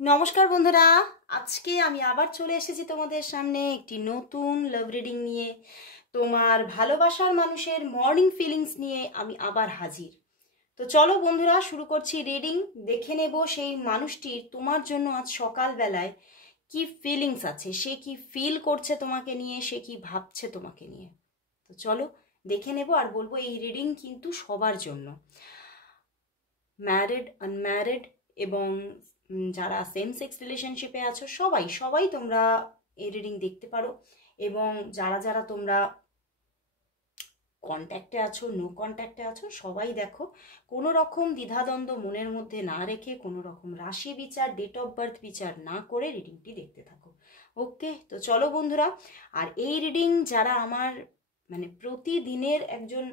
নমস্কার বন্ধুরা, আজকে আমি আবার চলে এসেছি তোমাদের সামনে একটি নতুন লাভ রিডিং নিয়ে। তোমার ভালোবাসার মানুষের মর্নিং ফিলিংস নিয়ে আমি আবার হাজির। তো চলো বন্ধুরা, শুরু করছি রিডিং। দেখে নেব সেই মানুষটির তোমার জন্য আজ সকালবেলায় কি ফিলিংস আছে, সে কি ফিল করছে তোমাকে নিয়ে, সে কি ভাবছে তোমাকে নিয়ে। তো চলো দেখে নেব, আর বলবো এই রিডিং কিন্তু সবার জন্য, ম্যারিড, আনম্যারিড এবং যারা সেম সেক্স রিলেশনশিপে আছো সবাই সবাই তোমরা এই রিডিং দেখতে পারো। এবং যারা যারা তোমরা কন্ট্যাক্টে আছো, নো কন্ট্যাক্টে আছো, সবাই দেখো। কোনো রকম দ্বিধাদ্বন্দ্ব মনের মধ্যে না রেখে, কোনো রকম রাশি বিচার, ডেট অফ বার্থ বিচার না করে রিডিংটি দেখতে থাকো। ওকে, তো চলো বন্ধুরা। আর এই রিডিং যারা আমার প্রতিদিনের একজন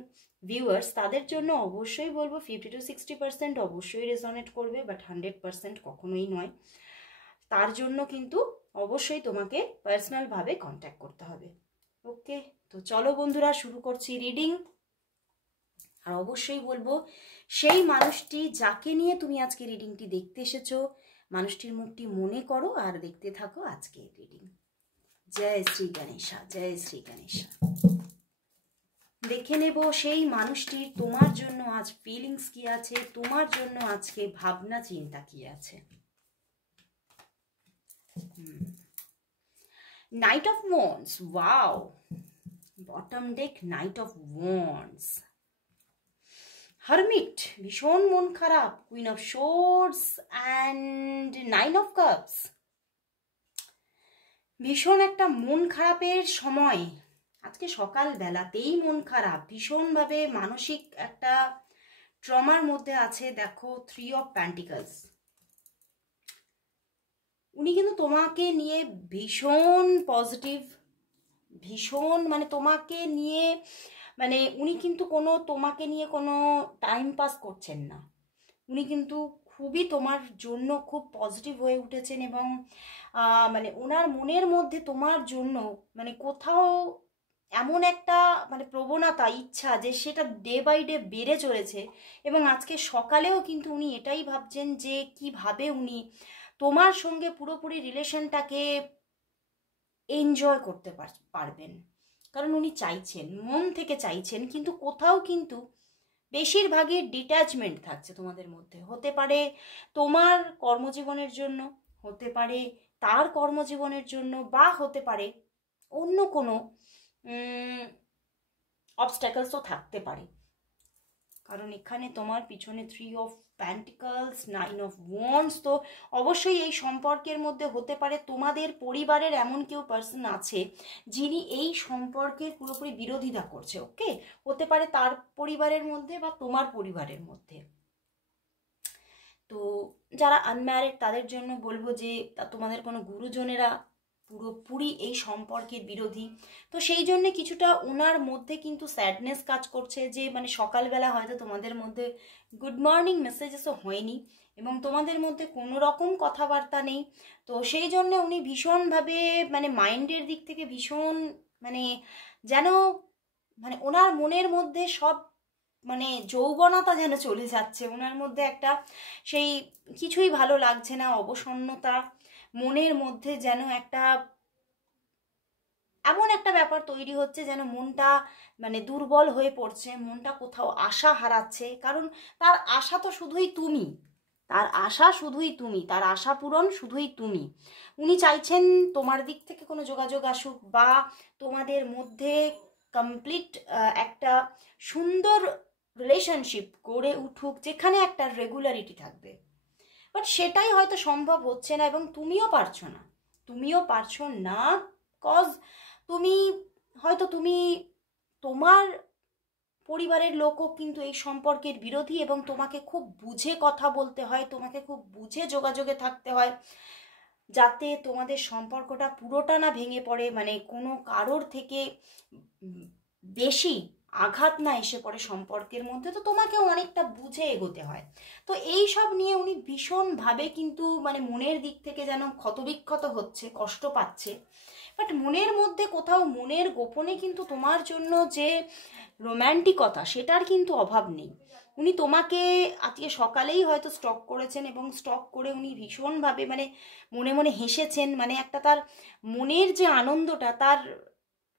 ভিউয়ার্স, তাদের জন্য অবশ্যই বলবো 50 to 60% অবশ্যই রেজনেট করবে, বাট 100% কখনোই নয়। তার জন্য কিন্তু অবশ্যই তোমাকে পার্সোনালভাবে কন্ট্যাক্ট করতে হবে। ওকে, তো চলো বন্ধুরা, শুরু করছি রিডিং। আর অবশ্যই বলবো সেই মানুষটি যাকে নিয়ে তুমি আজকে রিডিংটি দেখতে এসেছো, মানুষটির মুখটি মনে করো আর দেখতে থাকো আজকে রিডিং। জয় শ্রী গণেশা, জয় শ্রী গণেশা। দেখে নেব সেই মানুষটির তোমার জন্য আজ ফিলিংস কি আছে, তোমার জন্য আজকে ভাবনা চিন্তা কি আছে। Knight of wands, wow, bottom deck knight of wands. Hermit, ভীষণ মন খারাপ, queen of swords and nine of cups. ভীষণ একটা মন খারাপের সময়, আজকে সকাল বেলাতেই মন খারাপ, ভীষণভাবে মানসিক একটা ট্রমার মধ্যে আছে। দেখো, 3 অফ প্যান্টিকলস। উনি কিন্তু তোমাকে নিয়ে ভীষণ পজিটিভ, ভীষণ তোমাকে নিয়ে উনি কিন্তু তোমাকে নিয়ে কোনো টাইম পাস করছেন না। উনি কিন্তু খুবই তোমার জন্য খুব পজিটিভ হয়ে উঠেছেন এবং ওনার মনের মধ্যে তোমার জন্য কোথাও এমন একটা প্রবণতা, ইচ্ছা, যে সেটা ডে বাই ডে বেড়ে চলেছে। এবং আজকে সকালেও কিন্তু উনি এটাই ভাবছেন যে কিভাবে উনি তোমার সঙ্গে পুরোপুরি রিলেশনটাকে এনজয় করতে পারবেন। কারণ উনি চাইছেন, মন থেকে চাইছেন, কিন্তু কোথাও কিন্তু বেশিরভাগই ডিট্যাচমেন্ট থাকছে তোমাদের মধ্যে। হতে পারে তোমার কর্মজীবনের জন্য, হতে পারে তার কর্মজীবনের জন্য, বা হতে পারে অন্য কোনো অবস্ট্যাকলস তো থাকতে পারে। কারণ এখানে তোমার পিছনে 3 অফ প্যান্টিকলস, 9 অফ ওয়ান্ডস। তো অবশ্যই এই সম্পর্কের মধ্যে হতে পারে তোমাদের পরিবারের এমন কেউ পার্সন আছে যিনি এই সম্পর্কের পুরোপুরি বিরোধিতা করছে। ওকে, হতে পারে তার পরিবারের মধ্যে বা তোমার পরিবারের মধ্যে। তো যারা আনম্যারিড তাদের জন্য বলবো যে তোমাদের কোনো গুরুজনেরা পুরোপুরি এই সম্পর্কের বিরোধী। তো সেই জন্য কিছুটা ওনার মধ্যে কিন্তু স্যাডনেস কাজ করছে, যে সকালবেলা হয়তো তোমাদের মধ্যে গুড মর্নিং মেসেজেসও হয়নি এবং তোমাদের মধ্যে কোনো রকম কথাবার্তা নেই। তো সেই জন্য উনি ভীষণভাবে মাইন্ডের দিক থেকে ভীষণ যেন ওনার মনের মধ্যে সব যৌবনতা যেন চলে যাচ্ছে। ওনার মধ্যে একটা সেই কিছুই ভালো লাগছে না, অবসন্নতা মনের মধ্যে, যেন একটা এমন একটা ব্যাপার তৈরি হচ্ছে যেন মনটা দুর্বল হয়ে পড়ছে, মনটা কোথাও আশা হারাচ্ছে। কারণ তার আশা তো শুধুই তুমি, তার আশা শুধুই তুমি, তার আশা পূরণ শুধুই তুমি। উনি চাইছেন তোমার দিক থেকে কোনো যোগাযোগ আসুক, বা তোমাদের মধ্যে কমপ্লিট একটা সুন্দর রিলেশনশিপ গড়ে উঠুক, যেখানে একটা রেগুলারিটি থাকবে। বাট সেটাই হয়তো সম্ভব হচ্ছে না, এবং তুমিও পারছো না, তুমিও পারছো না। কজ তুমি তোমার পরিবারের লোকও কিন্তু এই সম্পর্কের বিরোধী, এবং তোমাকে খুব বুঝে কথা বলতে হয়, তোমাকে খুব বুঝে যোগাযোগে থাকতে হয়, যাতে তোমাদের সম্পর্কটা পুরোটা না ভেঙে পড়ে, কোনো কারোর থেকে বেশি আঘাত না এসে পড়ে সম্পর্কের মধ্যে। তো তোমাকেও অনেকটা বুঝে এগোতে হয়। তো এই সব নিয়ে উনি ভীষণভাবে কিন্তু মনের দিক থেকে যেন ক্ষতবিক্ষত হচ্ছে, কষ্ট পাচ্ছে। বাট মনের মধ্যে কোথাও, মনের গোপনে কিন্তু তোমার জন্য যে রোম্যান্টিকতা, সেটার কিন্তু অভাব নেই। উনি তোমাকে আজকে সকালেই হয়তো স্টক করেছেন, এবং স্টক করে উনি ভীষণভাবে মানে মনে মনে হেসেছেন, মানে একটা তার মনের যে আনন্দটা তার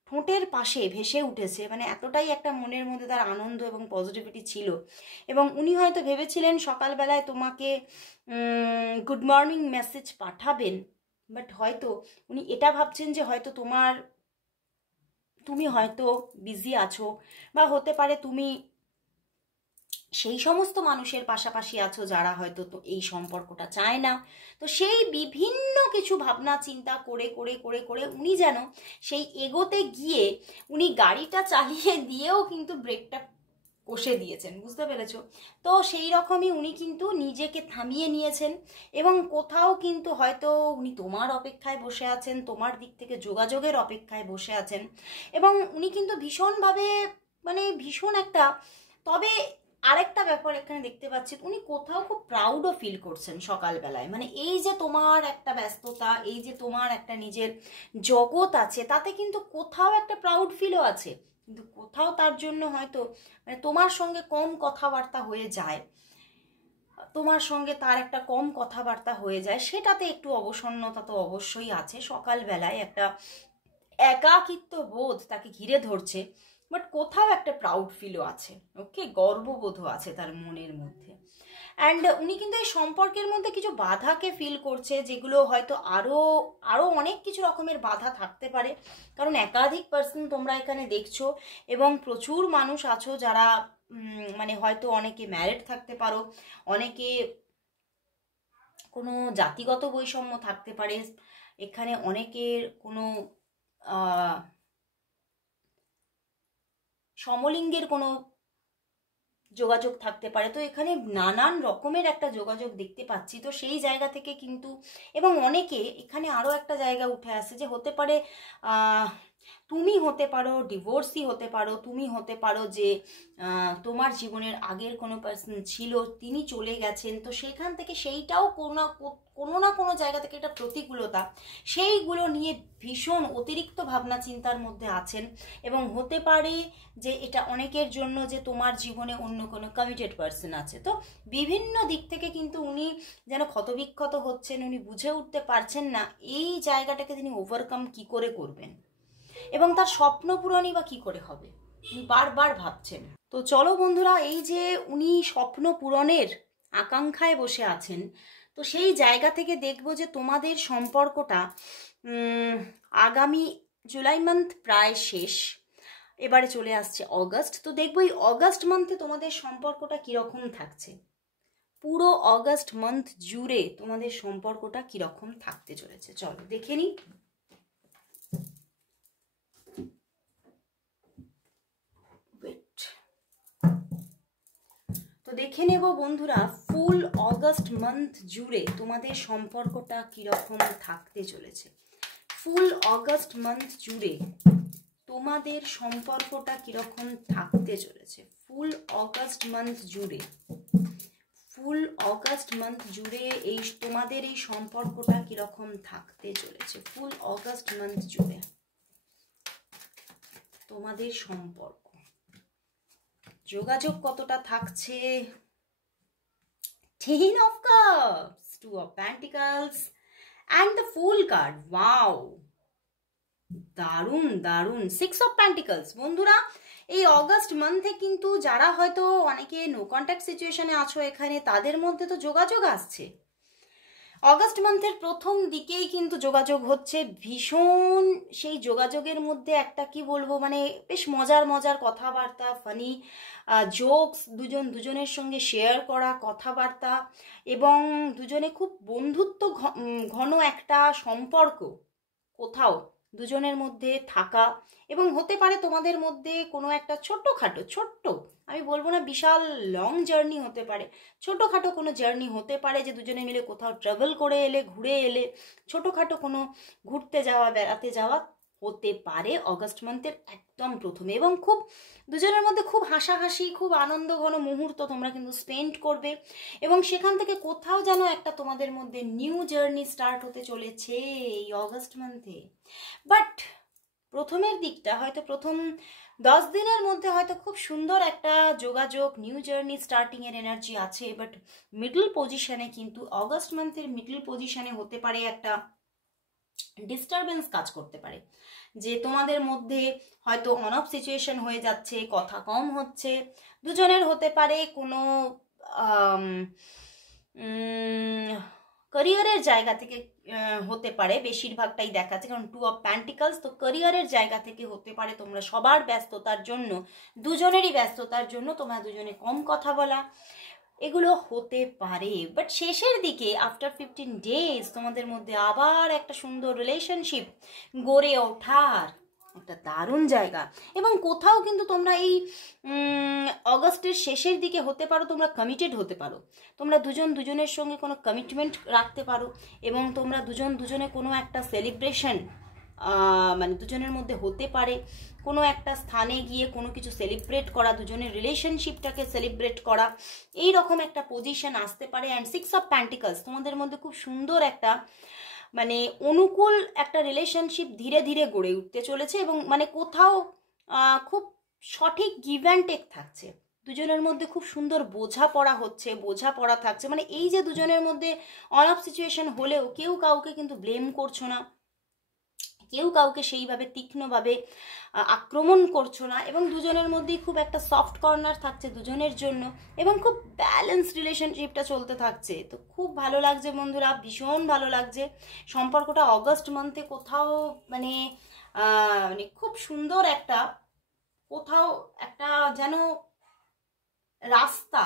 ঠোঁটের পাশে ভেসে উঠেছে, মানে এতটাই একটা মনের মধ্যে তার আনন্দ এবং পজিটিভিটি ছিল। এবং উনি হয়তো ভেবেছিলেন সকালবেলায় তোমাকে গুড মর্নিং মেসেজ পাঠাবেন, বাট হয়তো উনি এটা ভাবছেন যে হয়তো তুমি হয়তো বিজি আছো, বা হতে পারে তুমি সেই সমস্ত মানুষের পাশাপাশি আছো যারা হয়তো তো এই সম্পর্কটা চায় না। তো সেই বিভিন্ন কিছু ভাবনা চিন্তা করে করে করে করে উনি যেন সেই এগোতে গিয়ে উনি গাড়িটা চালিয়ে দিয়েও কিন্তু ব্রেকটা কষে দিয়েছেন, বুঝতে পেরেছো? তো সেই রকমই উনি কিন্তু নিজেকে থামিয়ে নিয়েছেন, এবং কোথাও কিন্তু হয়তো উনি তোমার অপেক্ষায় বসে আছেন, তোমার দিক থেকে যোগাযোগের অপেক্ষায় বসে আছেন। এবং উনি কিন্তু ভীষণভাবে মানে ভীষণ একটা, তবে আরেকটা ব্যাপার এখানে দেখতে পাচ্ছি, উনি কোথাও খুব প্রাউডও ফিল করছেন সকালবেলায়, মানে এই যে তোমার একটা ব্যস্ততা, এই যে তোমার একটা নিজের জগৎ আছে, তাতে কিন্তু কোথাও একটা প্রাউড ফিলও আছে, কিন্তু কোথাও তার জন্য হয়তো মানে তোমার সঙ্গে কম কথাবার্তা হয়ে যায়, তোমার সঙ্গে তার একটা কম কথাবার্তা হয়ে যায়, সেটাতে একটু অবসন্নতা তো অবশ্যই আছে। সকালবেলায় একটা একাকিত্ব বোধ তাকে ঘিরে ধরছে, বাট কোথাও একটা প্রাউড ফিলও আছে, ওকে, গর্ববোধও আছে তার মনের মধ্যে। অ্যান্ড উনি কিন্তু এই সম্পর্কের মধ্যে কিছু বাধাকে ফিল করছে, যেগুলো হয়তো আরও আরও অনেক কিছু রকমের বাধা থাকতে পারে, কারণ একাধিক পার্সন তোমরা এখানে দেখছো, এবং প্রচুর মানুষ আছো যারা মানে হয়তো অনেকে ম্যারিড থাকতে পারো, অনেকে কোনো জাতিগত বৈষম্য থাকতে পারে, এখানে অনেকের কোনো সমলিঙ্গের কোনো যোগাযোগ থাকতে পারে। তো এখানে নানান রকমের একটা যোগাযোগ দেখতে পাচ্ছি। তো সেই জায়গা থেকে কিন্তু, এবং অনেকে এখানে আরও একটা জায়গা উঠে আসে যে হতে পারে তুমি হতে পারো ডিভোর্সি হতে পারো, তুমি হতে পারো যে তোমার জীবনের আগের কোনো পার্সন ছিল, তিনি চলে গেছেন, তো সেখান থেকে সেইটাও কোনো না কোনো জায়গা থেকে একটা প্রতিকূলতা, সেইগুলো নিয়ে ভীষণ অতিরিক্ত ভাবনা চিন্তার মধ্যে আছেন। এবং হতে পারে যে এটা অনেকের জন্য যে তোমার জীবনে অন্য কোনো কমিটেড পার্সন আছে। তো বিভিন্ন দিক থেকে কিন্তু উনি যেন ক্ষতবিক্ষত হচ্ছেন, উনি বুঝে উঠতে পারছেন না এই জায়গাটাকে তিনি ওভারকাম কি করে করবেন, এবং তার স্বপ্ন পূরণই বা কি করে হবে, উনি বারবার ভাবছেন। তো চলো বন্ধুরা, এই যে উনি স্বপ্ন পূরণের আকাঙ্ক্ষায় বসে আছেন, তো সেই জায়গা থেকে দেখব যে তোমাদের সম্পর্কটা আগামী জুলাই মান্থ প্রায় শেষ, এবারে চলে আসছে অগাস্ট। তো দেখবো এই অগাস্ট মান্থে তোমাদের সম্পর্কটা কিরকম থাকছে, পুরো অগাস্ট মান্থ জুড়ে তোমাদের সম্পর্কটা কিরকম থাকতে চলেছে। চলো দেখে নিই। তো দেখে নেব বন্ধুরা ফুল অগাস্ট মান্থ জুড়ে তোমাদের সম্পর্কটা কিরকম থাকতে চলেছে। ফুল অগাস্ট মান্থ জুড়ে তোমাদের সম্পর্কটা কিরকম থাকতে চলেছে। ফুল অগাস্ট মান্থ জুড়ে, ফুল অগাস্ট মান্থ জুড়ে এই তোমাদের এই সম্পর্কটা কিরকম থাকতে চলেছে। ফুল অগাস্ট মান্থ জুড়ে তোমাদের সম্পর্ক, যোগাযোগ কতটা থাকছে। 10 of Cups, 2 of Pentacles and the Fool card. Wow, দারুণ দারুণ। 6 of Pentacles। বন্ধুরা এই অগাস্ট মান্থে কিন্তু যারা হয়তো অনেকে নো কন্ট্যাক্ট সিচুয়েশনে আছো এখানে, তাদের মধ্যে তো যোগাযোগ আসছে। অগাস্ট মান্থের প্রথম দিকেই কিন্তু যোগাযোগ হচ্ছে, ভীষণ সেই যোগাযোগের মধ্যে একটা কি বলবো মানে বেশ মজার মজার কথাবার্তা, ফানি জোকস, দুজনের সঙ্গে শেয়ার করা কথাবার্তা, এবং দুজনে খুব বন্ধুত্ব ঘন একটা সম্পর্ক কোথাও দুজনের মধ্যে থাকা। এবং হতে পারে তোমাদের মধ্যে কোনো একটা ছোট্ট, আমি বলবো না বিশাল লং জার্নি হতে পারে, ছোটোখাটো কোনো জার্নি হতে পারে, যে দুজনে মিলে কোথাও ট্রাভেল করে এলে, ঘুরে এলে, ছোটোখাটো কোনো ঘুরতে যাওয়া, বেড়াতে যাওয়া হতে পারে অগাস্ট মান্থের একদম প্রথমে। এবং খুব দুজনের মধ্যে খুব হাসাহাসি, খুব আনন্দ ঘন মুহূর্ত তোমরা কিন্তু স্পেন্ড করবে, এবং সেখান থেকে কোথাও যেন একটা তোমাদের মধ্যে নিউ জার্নি স্টার্ট হতে চলেছে এই অগাস্ট মান্থে। বাট প্রথমের দিকটা হয়তো প্রথম 10 দিনের মধ্যে হয়তো খুব সুন্দর একটা যোগাযোগ, নিউ জার্নি স্টার্টিং এর এনার্জি আছে, বাট মিডল পজিশনে কিন্তু অগস্ট মান্থের মিডল পজিশনে হতে পারে একটা ডিস্টারবেন্স কাজ করতে পারে, যে তোমাদের মধ্যে হয়তো অন অফ সিচুয়েশন হয়ে যাচ্ছে, কথা কম হচ্ছে, দুজনের হতে পারে কোনো ক্যারিয়ারের জায়গা থেকে হতে পারে, বেশিরভাগটাই দেখাচ্ছে, কারণ 2 অফ প্যান্টিকলস, তো ক্যারিয়ারের জায়গা থেকে হতে পারে তোমরা সবার ব্যস্ততার জন্য, দুজনেরই ব্যস্ততার জন্য তোমরা দুজনে কম কথা বলা, এগুলো হতে পারে। বাট শেষের দিকে আফটার 15 ডেজ তোমাদের মধ্যে আবার একটা সুন্দর রিলেশনশিপ গড়ে ওঠার একটা দারুণ জায়গা। এবং কোথাও কিন্তু তোমরা এই অগস্টের শেষের দিকে হতে পারো তোমরা কমিটেড হতে পারো, তোমরা দুজন দুজনের সঙ্গে কোনো কমিটমেন্ট রাখতে পারো, এবং তোমরা দুজন দুজনে কোনো একটা সেলিব্রেশন মানে দুজনের মধ্যে হতে পারে, কোনো একটা স্থানে গিয়ে কোনো কিছু সেলিব্রেট করা, দুজনের রিলেশনশিপটাকে সেলিব্রেট করা, এই রকম একটা পজিশন আসতে পারে। অ্যান্ড 6 অফ প্যান্টিকলস তোমাদের মধ্যে খুব সুন্দর একটা মানে অনুকূল একটা রিলেশনশিপ ধীরে ধীরে গড়ে উঠতে চলেছে, এবং মানে কোথাও খুব সঠিক গিভ অ্যান্ড টেক থাকছে, দুজনের মধ্যে খুব সুন্দর বোঝাপড়া হচ্ছে, বোঝাপড়া থাকছে, মানে এই যে দুজনের মধ্যে অন অফ সিচুয়েশন হলেও কেউ কাউকে কিন্তু ব্লেম করছো না, কেউ কাউকে সেইভাবে তীক্ষ্ণভাবে আক্রমণ করছো না, এবং দুজনের মধ্যেই খুব একটা সফট কর্নার থাকছে দুজনের জন্য, এবং খুব ব্যালেন্স রিলেশনশিপটা চলতে থাকছে। তো খুব ভালো লাগছে বন্ধুরা, ভীষণ ভালো লাগছে সম্পর্কটা অগস্ট মান্থে কোথাও মানে মানে খুব সুন্দর একটা কোথাও একটা যেন রাস্তা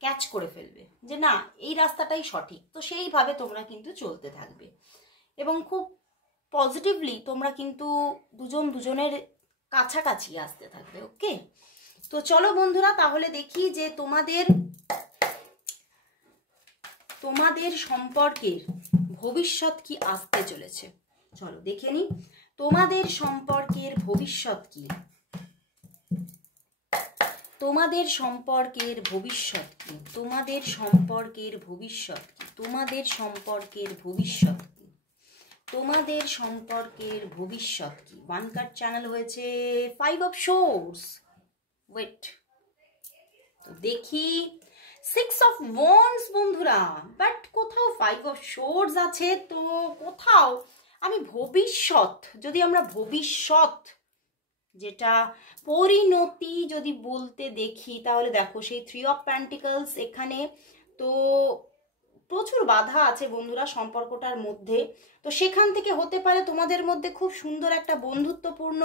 ক্যাচ করে ফেলবে, যে না এই রাস্তাটাই সঠিক, তো সেইভাবে তোমরা কিন্তু চলতে থাকবে, এবং খুব পজিটিভলি তোমরা কিন্তু দুজন দুজনের কাছাকাছি আসতে থাকবে। ওকে, তো চলো বন্ধুরা তাহলে দেখি যে তোমাদের সম্পর্কের ভবিষ্যৎ কি আসতে চলেছে। চলো দেখে নি তোমাদের সম্পর্কের ভবিষ্যৎ কি, তোমাদের সম্পর্কের ভবিষ্যৎ কি, তোমাদের সম্পর্কের ভবিষ্যৎ কি, তোমাদের সম্পর্কের ভবিষ্যৎ কি, তোমাদের সম্পর্কের ভবিষ্যৎ কি। 1 কার্ড চ্যানেল হয়েছে 5 অফ সোর্স, ওয়েট তো দেখি 6 অফ ওয়ান্ডস বন্ধুরা, বাট কোথাও 5 অফ সোর্স আছে, তো কোথাও আমি ভবিষ্যৎ, যদি আমরা ভবিষ্যৎ যেটা পরিণতি যদি বলতে দেখি, তাহলে দেখো সেই 3 অফ প্যান্টিকলস এখানে, তো প্রচুর বাধা আছে বন্ধুরা সম্পর্কটার মধ্যে, তো সেখান থেকে হতে পারে তোমাদের মধ্যে খুব সুন্দর একটা বন্ধুত্বপূর্ণ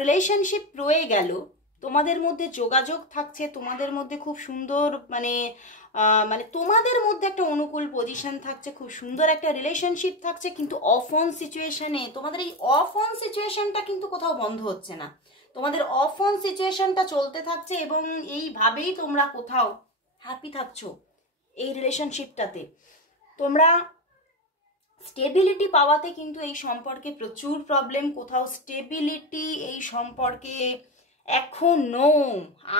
রিলেশনশিপ রয়ে গেল, তোমাদের মধ্যে যোগাযোগ থাকছে, তোমাদের মধ্যে খুব সুন্দর মানে মানে তোমাদের মধ্যে একটা অনুকূল পজিশন থাকছে, খুব সুন্দর একটা রিলেশনশিপ থাকছে, কিন্তু অফ অন সিচুয়েশনে তোমাদের এই অফ অন সিচুয়েশনটা কিন্তু কোথাও বন্ধ হচ্ছে না, তোমাদের অফ অন সিচুয়েশনটা চলতে থাকছে, এবং এইভাবেই তোমরা কোথাও হ্যাপি থাকছো এই রিলেশনশিপটাতে। তোমরা স্টেবিলিটি পাওয়াতে কিন্তু এই সম্পর্কে প্রচুর প্রবলেম, কোথাও স্টেবিলিটি এই সম্পর্কে এখনো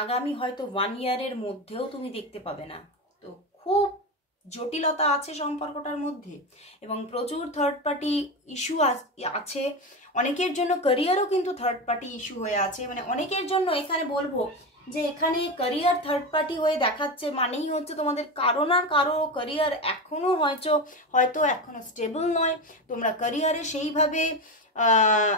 আগামী হয়তো 1 ইয়ারের মধ্যেও তুমি দেখতে পাবে না, তো খুব জটিলতা আছে সম্পর্কটার মধ্যে, এবং প্রচুর থার্ড পার্টি ইস্যু আছে, অনেকের জন্য ক্যারিয়ারও কিন্তু থার্ড পার্টি ইস্যু হয়ে আছে, মানে অনেকের জন্য এখানে বলবো যে এখানে ক্যারিয়ার থার্ড পার্টি হয়ে দেখাচ্ছে, মানেই হচ্ছে তোমাদের কারো না কারো ক্যারিয়ার এখনো হয়তো এখনো স্টেবল নয়, তোমরা ক্যারিয়ারে সেইভাবে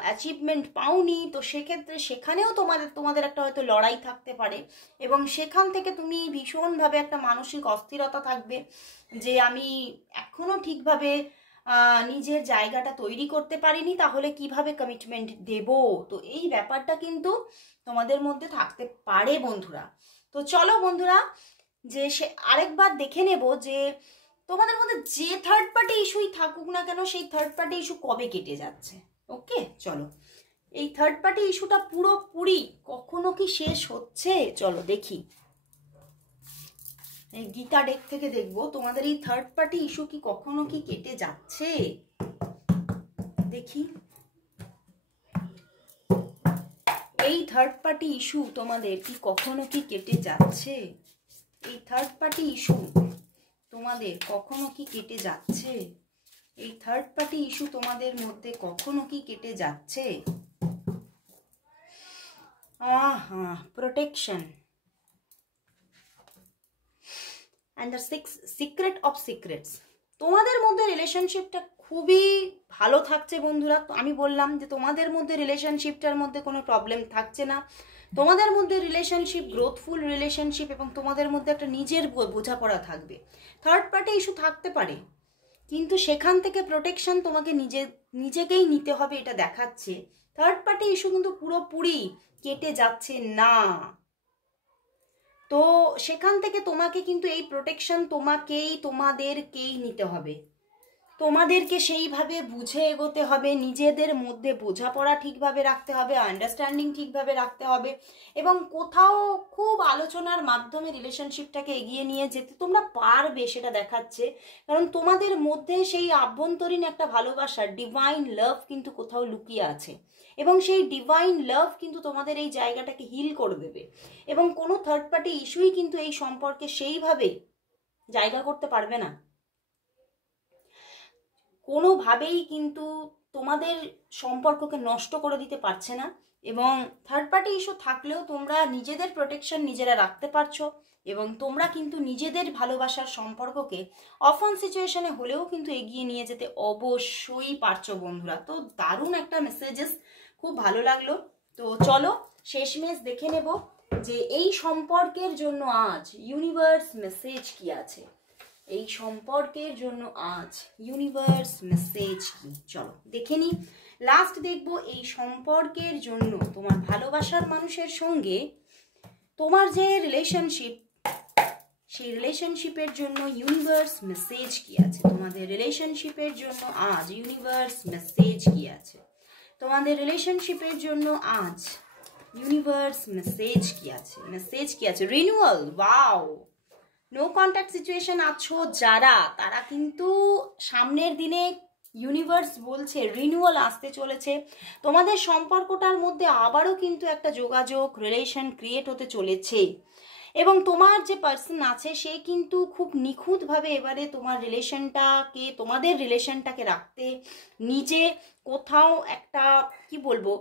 অ্যাচিভমেন্ট পাওনি, তো সেক্ষেত্রে সেখানেও তোমাদের একটা হয়তো লড়াই থাকতে পারে, এবং সেখান থেকে তুমি ভীষণভাবে একটা মানসিক অস্থিরতা থাকবে যে আমি এখনো ঠিকভাবে নিজের জায়গাটা তৈরি করতে পারিনি, তাহলে কিভাবে কমিটমেন্ট দেব, তো এই ব্যাপারটা কিন্তু তোমাদের মধ্যে থাকতে পারে বন্ধুরা। তো চলো বন্ধুরা যে সে আরেকবার দেখে নেব যে তোমাদের মধ্যে যে থার্ড পার্টি ইস্যুই থাকুক না কেন, সেই থার্ড পার্টি ইস্যু কবে কেটে যাচ্ছে। ওকে, চলো এই থার্ড পার্টি ইস্যুটা পুরোপুরি কখনো কি শেষ হচ্ছে, চলো দেখি এই গীতা ডেক থেকে দেখবো তোমাদের এই থার্ড পার্টি ইস্যু কি কখনো কি কেটে যাচ্ছে, দেখি এই থার্ড পার্টি ইস্যু তোমাদের কি কখনো কি কেটে যাচ্ছে, এই থার্ড পার্টি ইস্যু তোমাদের কখনো কি কেটে যাচ্ছে, এই থার্ড পার্টি ইস্যু তোমাদের মধ্যে কখনো কি কেটে যাচ্ছে। Protection and the secret of secrets. তোমাদের মধ্যে রিলেশনশিপটা খুবই ভালো থাকছে বন্ধুরা। আমি বললাম যে তোমাদের মধ্যে রিলেশনশিপটার মধ্যে কোনো প্রবলেম থাকছে না, তোমাদের মধ্যে রিলেশনশিপ গ্রোথফুল রিলেশনশিপ, এবং তোমাদের মধ্যে একটা নিজের বোঝাপড়া থাকবে। থার্ড পার্টি ইস্যু থাকতে পারে, কিন্তু সেখান থেকে প্রোটেকশন তোমাকে নিজেকেই নিতে হবে, এটা দেখাচ্ছে। থার্ড পার্টি ইস্যু কিন্তু পুরোপুরি কেটে যাচ্ছে না, তো সেখান থেকে তোমাকে কিন্তু এই প্রোটেকশন তোমাদেরকেই নিতে হবে। তোমাদেরকে সেইভাবে বুঝে এগোতে হবে, নিজেদের মধ্যে বোঝাপড়া ঠিকভাবে রাখতে হবে, আন্ডারস্ট্যান্ডিং ঠিকভাবে রাখতে হবে, এবং কোথাও খুব আলোচনার মাধ্যমে রিলেশনশিপটাকে এগিয়ে নিয়ে যেতে তোমরা পারবে, সেটা দেখাচ্ছে। কারণ তোমাদের মধ্যে সেই আভ্যন্তরীণ একটা ভালোবাসা, ডিভাইন লাভ কিন্তু কোথাও লুকিয়ে আছে, এবং সেই ডিভাইন লাভ কিন্তু তোমাদের এই জায়গাটাকে হিল করে দেবে, এবং কোনো থার্ড পার্টি ইস্যুই কিন্তু এই সম্পর্কে সেইভাবে জায়গা করতে পারবে না, কোনোভাবেই কিন্তু তোমাদের সম্পর্ককে নষ্ট করে দিতে পারছে না। এবং থার্ড পার্টি ইস্যু থাকলেও তোমরা নিজেদের প্রোটেকশন নিজেরা রাখতে পারছো, এবং তোমরা কিন্তু নিজেদের ভালোবাসার সম্পর্ককে অফন সিচুয়েশনে হলেও কিন্তু এগিয়ে নিয়ে যেতে অবশ্যই পারছো বন্ধুরা। তো দারুণ একটা মেসেজেস, খুব ভালো লাগলো। তো চলো শেষমেশ দেখে নেব যে এই সম্পর্কের জন্য আজ ইউনিভার্স মেসেজ কি আছে, এই সম্পর্কের জন্য আজ ইউনিভার্স মেসেজ কি, চলো দেখে নি। লাস্ট দেখবো এই সম্পর্কের জন্য তোমার ভালোবাসার মানুষের সঙ্গে তোমার যে রিলেশনশিপ, সেই রিলেশনশিপের জন্য ইউনিভার্স মেসেজ কি আছে, তোমাদের রিলেশনশিপের জন্য আজ ইউনিভার্স মেসেজ কি আছে, তোমাদের রিলেশনশিপের জন্য আজ ইউনিভার্স মেসেজ কি আছে, মেসেজ কি আছে। Renewal, wow, no contact situation আছো যারা, তারা কিন্তু সামনের দিনে ইউনিভার্স বলছে রিনিউয়াল আসতে চলেছে, তোমাদের সম্পর্কটার মধ্যে আবারও কিন্তু একটা যোগাযোগ রিলেশন ক্রিয়েট হতে চলেছে, এবং তোমার যে পার্সন আছে সে কিন্তু খুব নিখুঁতভাবে এবারে তোমাদের রিলেশনটাকে রাখতে নিজে কোথাও একটা কি বলবো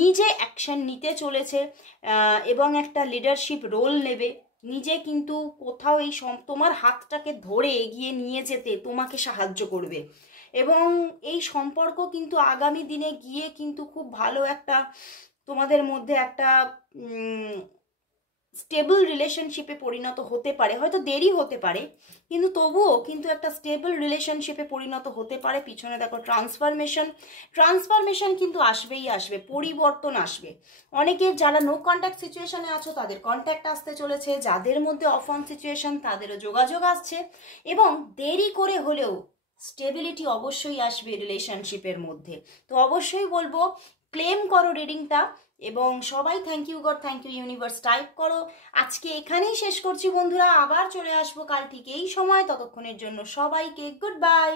নিজে অ্যাকশন নিতে চলেছে, এবং একটা লিডারশিপ রোল নেবে, নিজে কিন্তু কোথাও এই তোমার হাতটাকে ধরে এগিয়ে নিয়ে যেতে তোমাকে সাহায্য করবে, এবং এই সম্পর্ক কিন্তু আগামী দিনে গিয়ে কিন্তু খুব ভালো একটা তোমাদের মধ্যে একটা স্টেবল রিলেশনশিপে পরিণত হতে পারে, হয়তো দেরি হতে পারে, কিন্তু তবুও কিন্তু একটা স্টেবল রিলেশনশিপে পরিণত হতে পারে। পিছনে দেখো ট্রান্সফরমেশন কিন্তু আসবেই আসবে, পরিবর্তন আসবে। অনেকের যারা নো কন্ট্যাক্ট সিচুয়েশনে আছো তাদের কন্ট্যাক্ট আসতে চলেছে, যাদের মধ্যে অফ অন সিচুয়েশন তাদেরও যোগাযোগ আসছে, এবং দেরি করে হলেও স্টেবিলিটি অবশ্যই আসবে রিলেশনশিপের মধ্যে। তো অবশ্যই বলবো ক্লেম করো রিডিংটা, এবং সবাই thank you God, thank you universe type করো। আজকে এখানেই শেষ করছি বন্ধুরা, আবার চলে আসবো কাল ঠিক এই সময়, ততক্ষণের জন্য সবাইকে গুড বাই।